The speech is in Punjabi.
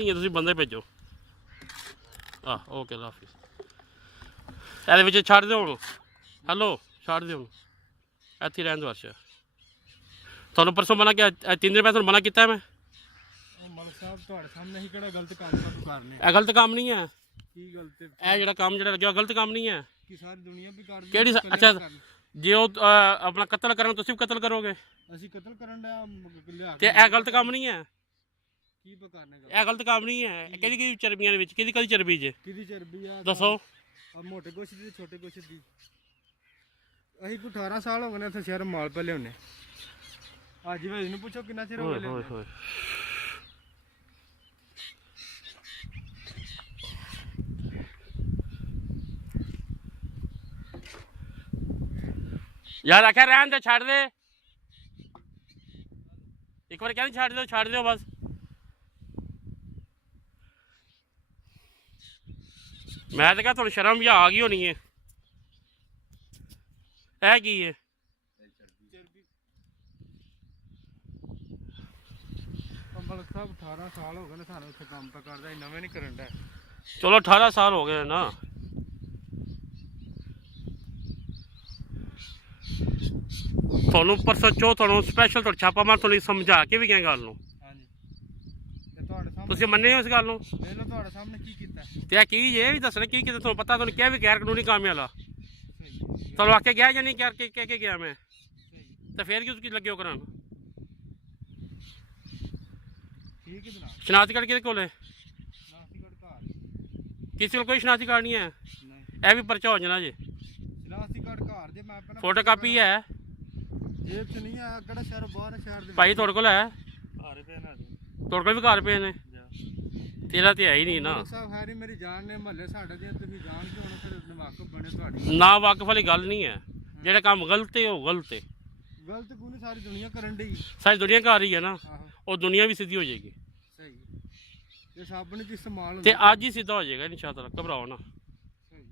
ਇੱਥੇ ਹੀ ਤੁਸੀਂ ਬੰਦੇ ਭੇਜੋ। ਓਕੇ ਹਾਫਿਜ਼। ਇਹਦੇ ਵਿੱਚ ਛੱਡ ਦਿਓ ਹੁਣ। ਹੈਲੋ ਛੱਡ ਦਿਓ ਹੁਣ, ਇੱਥੇ ਰਹਿਣ ਦਿਓ। ਅੱਛਾ ਤੁਹਾਨੂੰ ਪਰਸੋਂ ਮਨਾ ਕਿਹਾ, 3 ਦਿਨ ਮੈਂ ਤੁਹਾਨੂੰ ਮਨਾ ਕੀਤਾ। ਮੈਂ ਮਲਕ ਸਾਹਿਬ ਤੁਹਾਡੇ ਸਾਹਮਣੇ ਹੀ ਕਿਹੜਾ ਗਲਤ ਕੰਮ ਕਰਨੇ। ਇਹ ਗਲਤ ਕੰਮ ਨਹੀਂ ਹੈ। ਕੀ ਗਲਤ? ਇਹ ਜਿਹੜਾ ਕੰਮ ਜਿਹੜਾ ਲੱਗਿਆ ਗਲਤ ਕੰਮ ਨਹੀਂ ਹੈ। ਕਿ ਸਾਰੀ ਦੁਨੀਆ ਵੀ ਕਰਦੀ। ਕਿਹੜੀ? ਅੱਛਾ ਜੇ ਉਹ ਆਪਣਾ ਕਤਲ ਕਰਨ, ਤੁਸੀਂ ਵੀ ਕਤਲ ਕਰੋਗੇ। ਅਸੀਂ ਕਤਲ ਕਰਨ ਦਾ ਤੇ ਇਹ ਗਲਤ ਕੰਮ ਨਹੀਂ ਹੈ। ਕੀ ਪਕਾਰਨੇ? ਇਹ ਗਲਤ ਕੰਮ ਨਹੀਂ ਹੈ। ਕਿਹਦੀ ਕਿਹਦੀ ਚਰਬੀਆਂ ਦੇ ਵਿੱਚ ਕਿਹਦੀ ਕਦੀ ਚਰਬੀ ਜੇ ਕਿਹਦੀ ਚਰਬੀ ਆ ਦੱਸੋ। ਮੋਟੇ ਗੋਸ਼ਤ ਦੀ, ਛੋਟੇ ਗੋਸ਼ਤ ਦੀ। ਅਸੀਂ ਕੋਈ 18 ਸਾਲ ਹੋ ਗਏ ਨੇ ਇੱਥੇ ਸ਼ਹਿਰ ਮਾਲ ਪਾ ਲਿਆਉਣੇ। ਅੱਜ ਵੀ ਇਹਨੂੰ ਪੁੱਛੋ ਕਿੰਨਾ ਚਿਰ ਹੋ ਗਿਆ। ਯਾਰ ਆਖਿਆ ਰਹਿਣ ਦੇ, ਛੱਡ ਦੇ। ਇੱਕ ਵਾਰ ਕਹਿੰਦੇ ਛੱਡ ਦਿਓ ਬਸ। ਮੈਂ ਤਾਂ ਕਿਹਾ ਤੁਹਾਨੂੰ ਸ਼ਰਮ ਵੀ ਆ ਗਈ ਹੋਣੀ ਹੈ। ਇਹ ਕੀ ਹੈ? ਮਲਕ ਸਾਹਿਬ 18 ਸਾਲ ਹੋ ਗਏ ਨੇ ਸਾਨੂੰ ਇੱਥੇ ਕੰਮ ਤਾਂ ਕਰਦਾ, ਨਵੇਂ ਨਹੀਂ ਕਰਨ ਦਾ। ਚਲੋ 18 ਸਾਲ ਹੋ ਗਏ ਨਾ। ਤੁਹਾਨੂੰ ਪਰਸੋਂ ਤੁਹਾਨੂੰ ਸਪੈਸ਼ਲ ਤੁਹਾਡਾ ਛਾਪਾ ਮਾਰ ਤੁਹਾਨੂੰ ਸਮਝਾ ਕੇ ਵੀ ਗਿਆ ਗੱਲ ਨੂੰ। ਹਾਂਜੀ ਤੇ ਤੁਹਾਡੇ ਸਾਹਮਣੇ ਤੁਸੀਂ ਮੰਨੇ ਹੋ ਇਸ ਗੱਲ ਨੂੰ? ਮੈਨੂੰ ਤੁਹਾਡੇ ਸਾਹਮਣੇ ਕੀ ਕੀਤਾ? ਤੇ ਇਹ ਕੀ ਜੇ ਵੀ ਦੱਸਣਾ ਕੀ ਕੀਤਾ ਤੁਹਾਨੂੰ ਪਤਾ? ਤੁਹਾਨੂੰ ਕਿਹਾ ਵੀ ਗੈਰ ਕਾਨੂੰਨੀ ਕੰਮ ਵਾਲਾ ਤੁਹਾਨੂੰ ਆਖਿਆ ਗਿਆ ਜਾਂ ਨਹੀਂ ਕਹਿ ਕੇ ਗਿਆ ਮੈਂ? ਤੇ ਫੇਰ ਕੀ ਤੁਸੀਂ ਲੱਗੇ ਹੋ ਕਰਾਉਣ? ਠੀਕ ਹੈ ਜਨਾਬ। ਸ਼ਨਾਖਤੀ ਕਾਰਡ ਕਿਹਦੇ ਕੋਲ ਹੈ? ਸ਼ਨਾਖਤੀ ਕਾਰਡ ਘਰ ਕਿਸੇ ਕੋਲ ਕੋਈ ਸ਼ਨਾਖਤੀ ਕਾਰਡ ਨਹੀਂ ਹੈ। ਨਹੀਂ ਇਹ ਵੀ ਪਰਚਾ ਹੋ ਜਾਣਾ ਜੇ। ਸ਼ਨਾਖਤੀ ਕਾਰਡ ਘਰ ਜੇ ਮੈਂ ਪਹਿਲਾਂ ਫੋਟੋ ਕਾਪੀ ਹੈ ਜੇਬ 'ਚ ਨਹੀਂ ਆ। ਕਿਹੜਾ ਸ਼ਹਿਰ ਬਾਹਰ ਸ਼ਹਿਰ ਦੇ ਭਾਈ ਤੁਹਾਡੇ ਕੋਲ ਹੈ? ਘਰ ਪਏ ਨਾ ਤੁਹਾਡੇ ਕੋਲ ਵੀ ਘਰ ਪਏ ਨੇ। ਤੇਰਾ ਤੇ ਹੈ ਹੀ ਨਹੀਂ ਨਾ। ਸਾਹਿਬ ਹੈਰੀ ਮੇਰੀ ਜਾਨ ਨੇ ਮਹੱਲੇ ਸਾਡੇ ਦੇ ਤੁਸੀਂ ਜਾਣਦੇ ਹੋ ਫਿਰ ਵਾਕਫ ਬਣੇ ਤੁਹਾਡੀ। ਨਾ ਵਾਕਫ ਵਾਲੀ ਗੱਲ ਨਹੀਂ ਹੈ। ਜਿਹੜਾ ਕੰਮ ਗਲਤ ਹੈ ਉਹ ਗਲਤ ਹੈ। ਗਲਤ ਕੋਈ ਨਹੀਂ, ਸਾਰੀ ਦੁਨੀਆ ਕਰਨ ਡਈ। ਸਾਰੀ ਦੁਨੀਆ ਕਰ ਰਹੀ ਹੈ ਨਾ। ਆਹੋ ਉਹ ਦੁਨੀਆ ਵੀ ਸਿੱਧੀ ਹੋ ਜਾਏਗੀ। ਸਹੀ। ਤੇ ਸਾਬਣ ਚ ਇਸਤੇਮਾਲ ਤੇ ਅੱਜ ਹੀ ਸਿੱਧਾ ਹੋ ਜਾਏਗਾ ਇਨਸ਼ਾਅੱਲਾ, ਘਬਰਾਓ ਨਾ। ਸਹੀ।